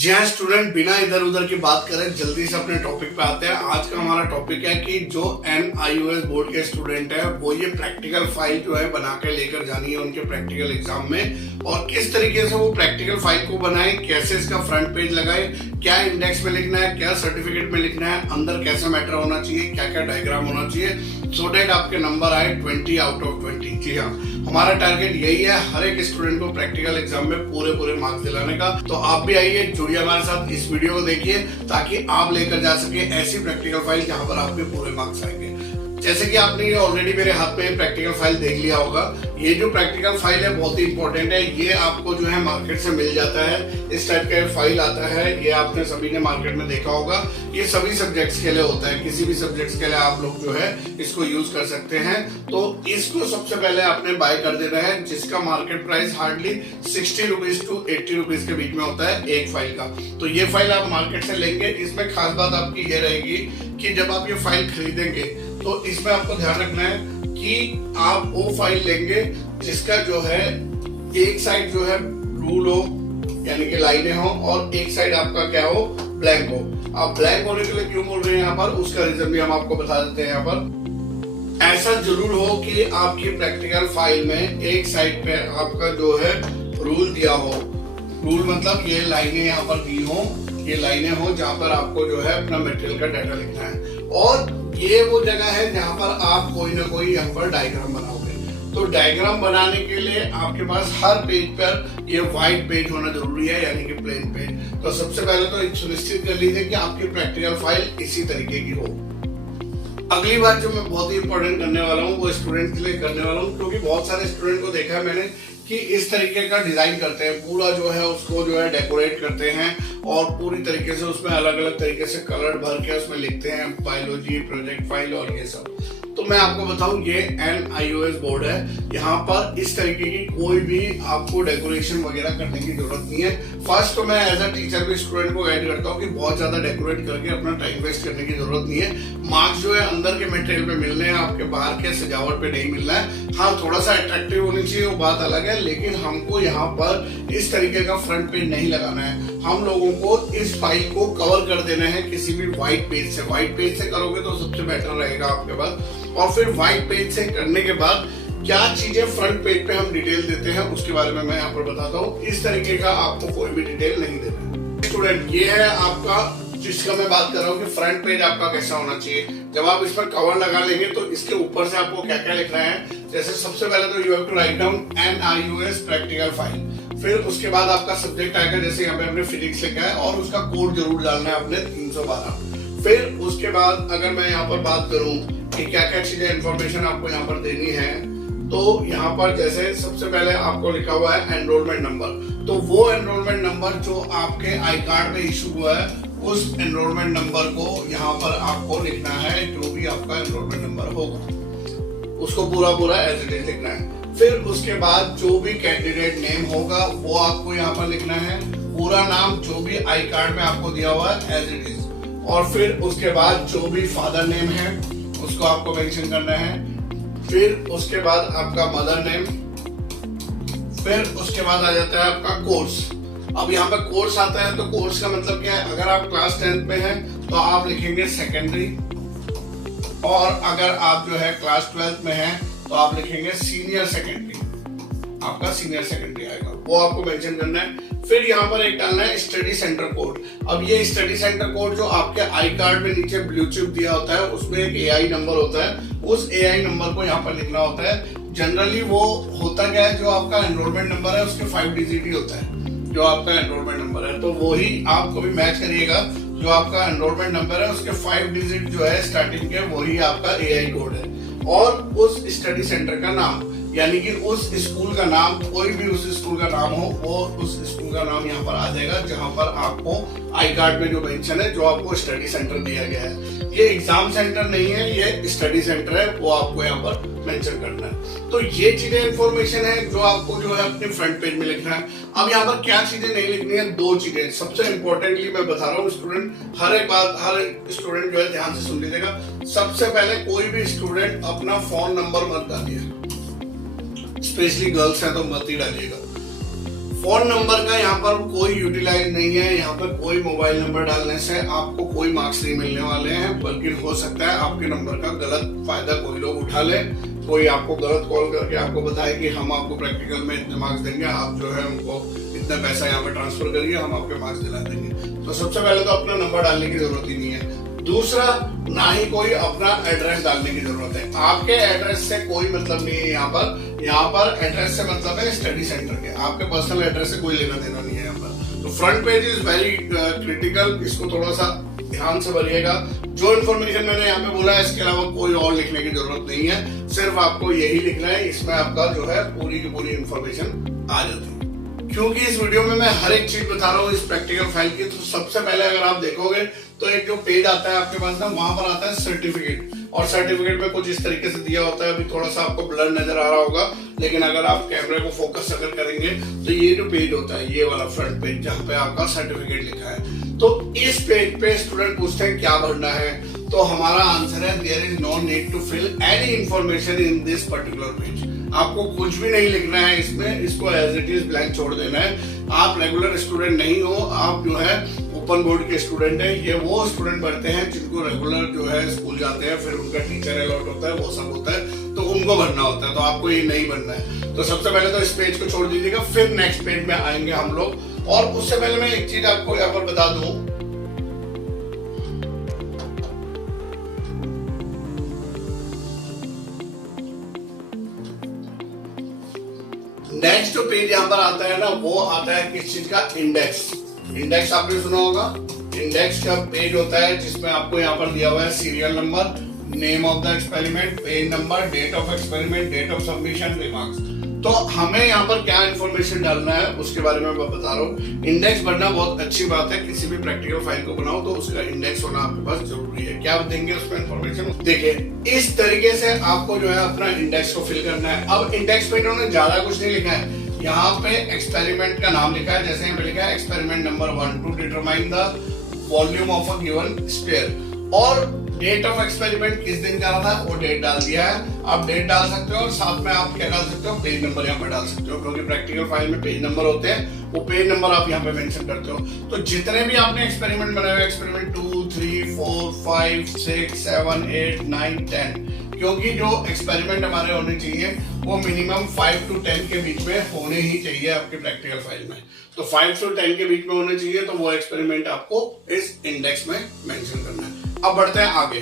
जी हाँ स्टूडेंट, बिना इधर उधर की बात करें जल्दी से अपने टॉपिक पे आते हैं। आज का हमारा टॉपिक है कि जो NIOS बोर्ड के स्टूडेंट है वो ये प्रैक्टिकल फाइल जो है बना के लेकर जानी है उनके प्रैक्टिकल एग्जाम में, और किस तरीके से वो प्रैक्टिकल फाइल को बनाए, कैसे इसका फ्रंट पेज लगाए, क्या इंडेक्स में लिखना है, क्या सर्टिफिकेट में लिखना है, अंदर कैसा मैटर होना चाहिए, क्या क्या डायग्राम होना चाहिए, सो डेट आपके नंबर आए 20 आउट ऑफ 20। जी हाँ, हमारा टारगेट यही है, हर एक स्टूडेंट को प्रैक्टिकल एग्जाम में पूरे मार्क्स दिलाने का। तो आप भी आइए, जुड़िए हमारे साथ, इस वीडियो को देखिए ताकि आप लेकर जा सके ऐसी प्रैक्टिकल फाइल जहां पर आपके पूरे मार्क्स आएंगे। जैसे कि आपने ये ऑलरेडी मेरे हाथ में प्रैक्टिकल फाइल देख लिया होगा। ये जो प्रैक्टिकल फाइल है बहुत ही इंपॉर्टेंट है। ये आपको जो है मार्केट से मिल जाता है, इस टाइप का फाइल आता है। ये आपने सभी ने मार्केट में देखा होगा। ये सभी सब्जेक्ट्स के लिए होता है, किसी भी सब्जेक्ट्स के लिए आप लोग जो है इसको यूज कर सकते हैं। तो इसको सबसे पहले आपने बाय कर देना है, जिसका market price hardly 60 rupees to 80 rupees के बीच में होता है एक फाइल का। तो ये फाइल आप मार्केट से लेंगे। इसमें खास बात आपकी ये रहेगी कि जब आप ये फाइल खरीदेंगे तो इसमें आपको ध्यान रखना है कि आप वो फाइल लेंगे जिसका जो है एक साइड जो है रूल हो, यानी कि लाइनें हो, और एक साइड आपका क्या हो, ब्लैंक हो। आप ब्लैंक होने के लिए क्यों बोल रहे हैं यहाँ पर, उसका रीजन भी हम आपको बता देते हैं। यहाँ पर ऐसा जरूर हो कि आपकी प्रैक्टिकल फाइल में एक साइड पे आपका जो है रूल दिया हो। रूल मतलब ये लाइनें यहाँ पर दी हो, ये लाइनें हो जहाँ पर आपको जो है अपना मटेरियल का डाटा लिखना है, और ये वो जगह है जहाँ पर आप कोई ना कोई यहाँ पर डायग्राम बनाओगे। तो डायग्राम बनाने के लिए आपके पास हर पेज पर ये व्हाइट पेज होना जरूरी है, यानी कि प्लेन पेज। तो सबसे पहले तो सुनिश्चित कर लीजिए कि आपकी प्रैक्टिकल फाइल इसी तरीके की हो। अगली बात जो मैं बहुत ही इंपॉर्टेंट करने वाला हूँ वो स्टूडेंट के लिए करने वाला हूँ, क्योंकि बहुत सारे स्टूडेंट को देखा है मैंने कि इस तरीके का डिजाइन करते हैं, पूरा जो है उसको जो है डेकोरेट करते हैं और पूरी तरीके से उसमें अलग अलग तरीके से कलर भर के उसमें लिखते हैं बायोलॉजी प्रोजेक्ट फाइल और ये सब। तो मैं आपको बताऊं, ये NIOS बोर्ड है, यहाँ पर इस तरीके की कोई भी आपको डेकोरेशन वगैरह करने की जरूरत नहीं है। फर्स्ट तो मैं एज अ टीचर भी स्टूडेंट को गाइड करता हूँ कि बहुत ज्यादा डेकोरेट करके अपना टाइम वेस्ट करने की जरूरत नहीं है। मार्क्स जो है अंदर के मटेरियल पे मिलने हैं, आपके बाहर के सजावट पे नहीं मिलना है। हाँ, थोड़ा सा अट्रैक्टिव होनी चाहिए, वो बात अलग है, लेकिन हमको यहाँ पर इस तरीके का फ्रंट पेज नहीं लगाना है। हम लोगों को इस फाइल को कवर कर देना है किसी भी व्हाइट पेज से। व्हाइट पेज से करोगे तो सबसे बेटर रहेगा आपके पास। और फिर व्हाइट पेज से करने के बाद क्या चीजें फ्रंट पेज पे हम डिटेल देते हैं उसके बारे में मैं यहाँ पर बताता हूँ। इस तरीके का आपको कोई भी डिटेल नहीं देना। स्टूडेंट, ये है आपका जिसका मैं बात कर रहा हूँ कि फ्रंट पेज आपका कैसा होना चाहिए। जब आप इस पर कवर लगा लेंगे तो इसके ऊपर से आपको क्या क्या लिखना है। जैसे सबसे पहले तो you have to write down NIOS practical file. फिर उसके बाद आपका सब्जेक्ट आएगा, जैसे यहाँ पे हमने फिजिक्स लिखा है, और उसका कोड जरूर डालना है आपने 312। फिर उसके बाद अगर मैं यहाँ पर बात करूँ कि क्या क्या चीजें इंफॉर्मेशन आपको यहाँ पर देनी है, तो यहाँ पर जैसे सबसे पहले आपको लिखा हुआ है एनरोलमेंट नंबर। तो वो एनरोलमेंट नंबर जो आपके आई कार्ड में इशू हुआ है, उस एनरोलमेंट नंबर को यहाँ पर आपको लिखना है। जो भी आपका एनरोलमेंट नंबर होगा उसको पूरा एज इट इज लिखना है। फिर उसके बाद जो भी कैंडिडेट नेम होगा वो आपको यहाँ पर लिखना है, पूरा नाम जो भी आई कार्ड में आपको दिया हुआ है एज इट इज। और फिर उसके बाद जो भी फादर नेम है उसको आपको मेंशन करना है। फिर उसके बाद आपका मदर नेम। फिर उसके बाद आ जाता है आपका कोर्स। अब यहाँ पे कोर्स आता है, तो कोर्स का मतलब क्या है, अगर आप क्लास 10th में हैं तो आप लिखेंगे सेकेंडरी, और अगर आप जो है क्लास 12th में हैं तो आप लिखेंगे सीनियर सेकेंडरी। आपका सीनियर सेकेंडरी आएगा, वो आपको मेंशन करना है। फिर यहाँ पर एक डालना है स्टडी सेंटर कोड। अब ये स्टडी सेंटर कोड जो आपके आई कार्ड में नीचे ब्लू चिप दिया होता है, उसमें एक AI नंबर होता है, उस AI नंबर को यहाँ पर लिखना होता है। जनरली वो होता क्या है, जो आपका एनरोलमेंट नंबर है उसके 5 डिजिट ही होता है जो आपका एनरोलमेंट नंबर है। तो वो ही आप कभी मैच करिएगा, जो आपका एनरोलमेंट नंबर है उसके 5 डिजिट जो है स्टार्टिंग के, वही आपका AI कोड है। और उस स्टडी सेंटर का नाम, यानी कि उस स्कूल का नाम, कोई भी उस स्कूल का नाम हो, वो उस स्कूल का नाम यहाँ पर आ जाएगा, जहाँ पर आपको आई कार्ड में जो मेंशन है, जो आपको स्टडी सेंटर दिया गया है। ये एग्जाम सेंटर नहीं है, ये स्टडी सेंटर है, वो आपको यहाँ पर मेंशन करना है। तो ये चीजें इंफॉर्मेशन है जो आपको जो है अपने फ्रंट पेज में लिखना है। अब यहाँ पर क्या चीजें नहीं लिखनी है, 2 चीजें सबसे इंपॉर्टेंटली मैं बता रहा हूँ स्टूडेंट, हर एक स्टूडेंट जो है ध्यान से सुन लीजिएगा। सबसे पहले कोई भी स्टूडेंट अपना फोन नंबर मत डालिए, स्पेशली गर्ल्स हैं तो मत ही डालिएगा। फोन नंबर का यहाँ पर कोई यूटिलाइज नहीं है, यहाँ पर कोई मोबाइल नंबर डालने से आपको कोई मार्क्स नहीं मिलने वाले हैं, बल्कि हो सकता है आपके नंबर का गलत फायदा कोई लोग उठा ले, कोई आपको गलत कॉल करके आपको बताए कि हम आपको प्रैक्टिकल में इतने मार्क्स देंगे, आप जो है उनको इतना पैसा यहाँ पे ट्रांसफर करिए, हम आपके मार्क्स दिला देंगे। तो सबसे पहले तो अपना नंबर डालने की जरूरत ही नहीं है। दूसरा, ना ही कोई अपना एड्रेस डालने की जरूरत है। आपके एड्रेस से कोई मतलब नहीं है। यहाँ पर एड्रेस से मतलब है स्टडी सेंटर के, आपके पर्सनल एड्रेस से कोई लेना देना नहीं है यहाँ पर। तो front page is very critical, इसको थोड़ा सा ध्यान से भरिएगा। जो इन्फॉर्मेशन मैंने यहाँ पे बोला है इसके अलावा कोई और लिखने की जरूरत नहीं है, सिर्फ आपको यही लिखना है, इसमें आपका जो है पूरी की पूरी इन्फॉर्मेशन आ जाती है। क्योंकि इस वीडियो में मैं हर एक चीज बता रहा हूँ इस प्रैक्टिकल फाइल की, तो सबसे पहले अगर आप देखोगे तो एक जो पेज आता है आपके पास ना, वहां पर आता है सर्टिफिकेट, और सर्टिफिकेट में कुछ इस तरीके से दिया होता है। अभी थोड़ा सा आपको ब्लर नजर आ रहा होगा, लेकिन अगर आप कैमरे को फोकस अगर करेंगे तो ये जो पेज होता है, ये वाला फ्रंट पेज जहाँ पे आपका सर्टिफिकेट लिखा है, तो इस पेज पे स्टूडेंट पूछते हैं क्या भरना है, तो हमारा आंसर है there is no need to fill any information in this particular page. आपको कुछ भी नहीं लिखना है इसमें, इसको एज इट इज ब्लैंक छोड़ देना है। आप रेगुलर स्टूडेंट नहीं हो, आप जो है ओपन बोर्ड के स्टूडेंट है। ये वो स्टूडेंट पढ़ते हैं जिनको रेगुलर जो है स्कूल जाते हैं, फिर उनका टीचर अलॉट होता है, वो सब होता है, तो उनको भरना होता है। तो आपको ये नहीं भरना है। तो सबसे पहले तो इस पेज को छोड़ दीजिएगा, फिर नेक्स्ट पेज में आएंगे हम लोग। और उससे पहले मैं एक चीज आपको यहाँ पर बता दूं, नेक्स्ट जो पेज यहाँ पर आता है ना, वो आता है किस चीज का, इंडेक्स। इंडेक्स आपने सुना होगा। इंडेक्स का पेज होता है जिसमें आपको यहाँ पर दिया हुआ है serial number, name of the experiment, page number, date of experiment, date of submission, remarks. तो हमें यहाँ पर क्या इन्फॉर्मेशन डालना है उसके बारे में मैं बता रहा हूँ। इंडेक्स बनना बहुत अच्छी बात है, किसी भी प्रैक्टिकल फाइल को बनाओ तो उसका इंडेक्स होना आपके पास जरूरी है। क्या देंगे उसमें इन्फॉर्मेशन, देखिए इस तरीके से आपको जो है अपना इंडेक्स को फिल करना है। अब इंडेक्स पे इन्होंने ज्यादा कुछ नहीं लिखा है, यहाँ पे एक्सपेरिमेंट का नाम लिखा है, जैसे यहाँ पे लिखा है experiment number 1 to determine the volume of a given sphere, और डेट ऑफ एक्सपेरिमेंट किस दिन का था वो डेट डाल दिया है। आप डेट डाल सकते हो और साथ में आप क्या डाल सकते हो, पेज नंबर यहाँ पर डाल सकते हो, क्योंकि प्रैक्टिकल फाइल में पेज नंबर होते हैं, वो पेज नंबर आप यहाँ पे मेंशन करते हो। तो जितने भी आपने एक्सपेरिमेंट बनाए हुए, एक्सपेरिमेंट 2, 3, 4, 5, 6, 7, 8, 9, 10, क्योंकि जो एक्सपेरिमेंट हमारे होने चाहिए वो मिनिमम 5 to 10 के बीच में होने ही चाहिए आपके प्रैक्टिकल फाइल में। तो 5 to 10 के बीच में होने चाहिए, तो वो एक्सपेरिमेंट आपको इस इंडेक्स में मेंशन करना है। अब बढ़ते हैं आगे।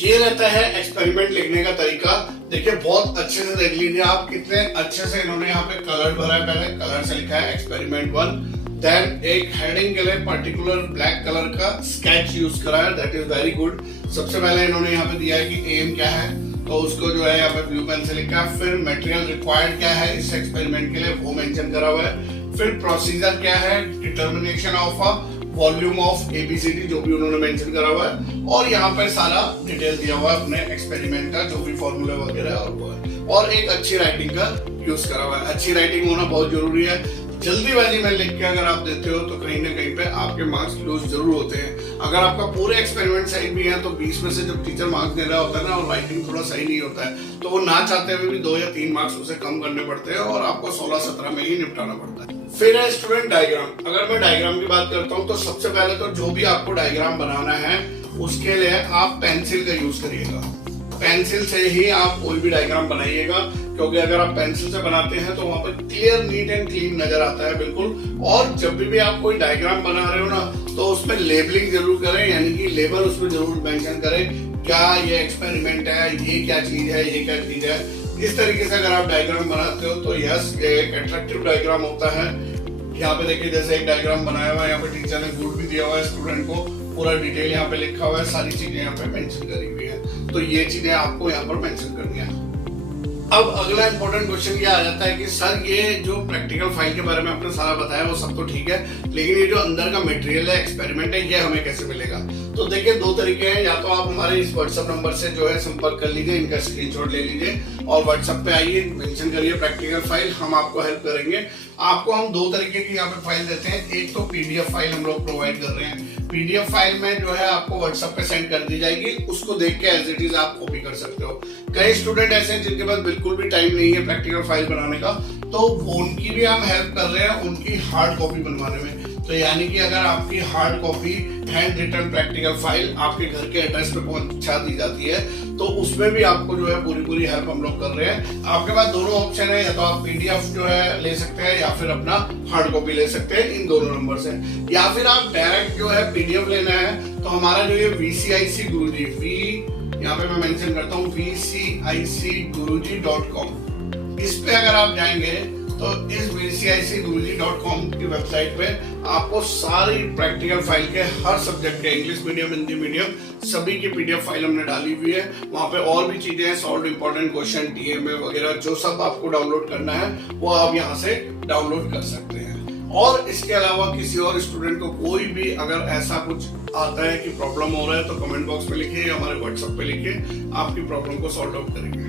ये रहता है एक्सपेरिमेंट लिखने का तरीका। देखिए बहुत अच्छे से देख लीजिए आप, कितने अच्छे से इन्होंने यहाँ पे कलर भरा है। पहले कलर से लिखा है एक्सपेरिमेंट 1, देन एक हेडिंग के लिए पर्टिकुलर ब्लैक कलर का स्केच यूज करा है, दैट इज वेरी गुड। सबसे पहले इन्होंने यहाँ पे दिया है कि एम क्या है, तो उसको जो है यहाँ पे ब्लू पेन से लिखा है। फिर मटेरियल रिक्वायर्ड क्या है इस एक्सपेरिमेंट के लिए, वो मेंशन करा हुआ है। फिर प्रोसीजर क्या है, determination of a volume of ABCD, जो भी उन्होंने मेंशन करा हुआ है। और यहाँ पे सारा डिटेल दिया हुआ है अपने एक्सपेरिमेंट का, जो भी फॉर्मूला वगैरह और वो है। और एक अच्छी राइटिंग का यूज करा हुआ है। अच्छी राइटिंग होना बहुत जरूरी है। जल्दीबाजी में लिख के अगर आप देते हो तो कहीं ना कहीं पे आपके मार्क्स लूज जरूर होते हैं। अगर आपका पूरे एक्सपेरिमेंट सही भी है तो 20 में से जब टीचर मार्क्स दे रहा होता है ना और राइटिंग थोड़ा सही नहीं होता है, तो वो ना चाहते हुए भी 2 या 3 मार्क्स उसे कम करने पड़ते हैं और आपको 16-17 में ही निपटाना पड़ता है। फिर है स्टूडेंट डायग्राम। अगर मैं डायग्राम की बात करता हूँ तो सबसे पहले तो जो भी आपको डायग्राम बनाना है उसके लिए आप पेंसिल का यूज करिएगा। पेंसिल से ही आप कोई भी डायग्राम बनाइएगा, क्योंकि अगर आप पेंसिल से बनाते हैं तो वहां पर क्लियर, नीट एंड क्लीन नजर आता है बिल्कुल। और जब भी आप कोई डायग्राम बना रहे हो ना, तो उसमें लेबलिंग जरूर करें, यानी कि लेबल उसमें जरूर मेंशन करें, क्या ये एक्सपेरिमेंट है, ये क्या चीज है, ये क्या चीज है। इस तरीके से अगर आप डायग्राम बनाते हो तो यस, ये एक अट्रैक्टिव डायग्राम होता है। यहाँ पे देखिए जैसे एक डायग्राम बनाया हुआ है, यहाँ पे टीचर ने गुड भी दिया हुआ है स्टूडेंट को, पूरा डिटेल यहाँ पे लिखा हुआ है, सारी चीजें यहाँ पे मेंशन करी हुई है। तो ये चीजें आपको यहाँ पर मेंशन करनी है। अब अगला इंपॉर्टेंट क्वेश्चन ये आ जाता है कि सर ये जो प्रैक्टिकल फाइल के बारे में आपने सारा बताया वो सब तो ठीक है, लेकिन ये जो अंदर का मटेरियल है, एक्सपेरिमेंट है, ये हमें कैसे मिलेगा? तो देखिए 2 तरीके हैं। या तो आप हमारे इस व्हाट्सएप नंबर से जो है संपर्क कर लीजिए, इनका स्क्रीनशॉट ले लीजिए और व्हाट्सएप पे आइए, मेंशन करिए प्रैक्टिकल फाइल, हम आपको हेल्प करेंगे। आपको हम 2 तरीके की यहाँ पे फाइल देते हैं। एक तो पीडीएफ फाइल हम लोग प्रोवाइड कर रहे हैं। पीडीएफ फाइल में जो है आपको व्हाट्सएप पे सेंड कर दी जाएगी, उसको देख के एज इट इज आप कॉपी कर सकते हो। कई स्टूडेंट ऐसे हैं जिनके पास बिल्कुल भी टाइम नहीं है प्रैक्टिकल फाइल बनाने का, तो उनकी भी हम हेल्प कर रहे हैं उनकी हार्ड कॉपी बनवाने में। तो यानी कि अगर आपकी hard copy hand written practical file आपके घर के एड्रेस पे पहुंचा दी जाती है तो उसमें भी आपको जो है पूरी हेल्प हम लोग कर रहे हैं। आपके पास दोनों ऑप्शन है, या तो आप पीडीएफ जो है ले सकते हैं या फिर अपना हार्ड कॉपी ले सकते हैं इन दोनों नंबर से, या फिर आप डायरेक्ट जो है पीडीएफ लेना है तो हमारा जो ये VCIC गुरुजी, यहाँ पे मैं मेंशन करता हूँ VCICguruji.com, इस पे अगर आप जाएंगे तो इस VCICguruji.com की वेबसाइट पे आपको सारी प्रैक्टिकल फाइल के हर सब्जेक्ट के, इंग्लिश मीडियम, हिंदी मीडियम, सभी की पीडीएफ फाइल हमने डाली हुई है। वहाँ पे और भी चीजें हैं, सॉल्व इंपॉर्टेंट क्वेश्चन, TMA वगैरह, जो सब आपको डाउनलोड करना है वो आप यहाँ से डाउनलोड कर सकते हैं। और इसके अलावा किसी और स्टूडेंट को कोई भी अगर ऐसा कुछ आता है कि प्रॉब्लम हो रहा है तो कमेंट बॉक्स में लिखिए या हमारे व्हाट्सएप पे लिखिए, आपकी प्रॉब्लम को सॉल्व आउट करेंगे।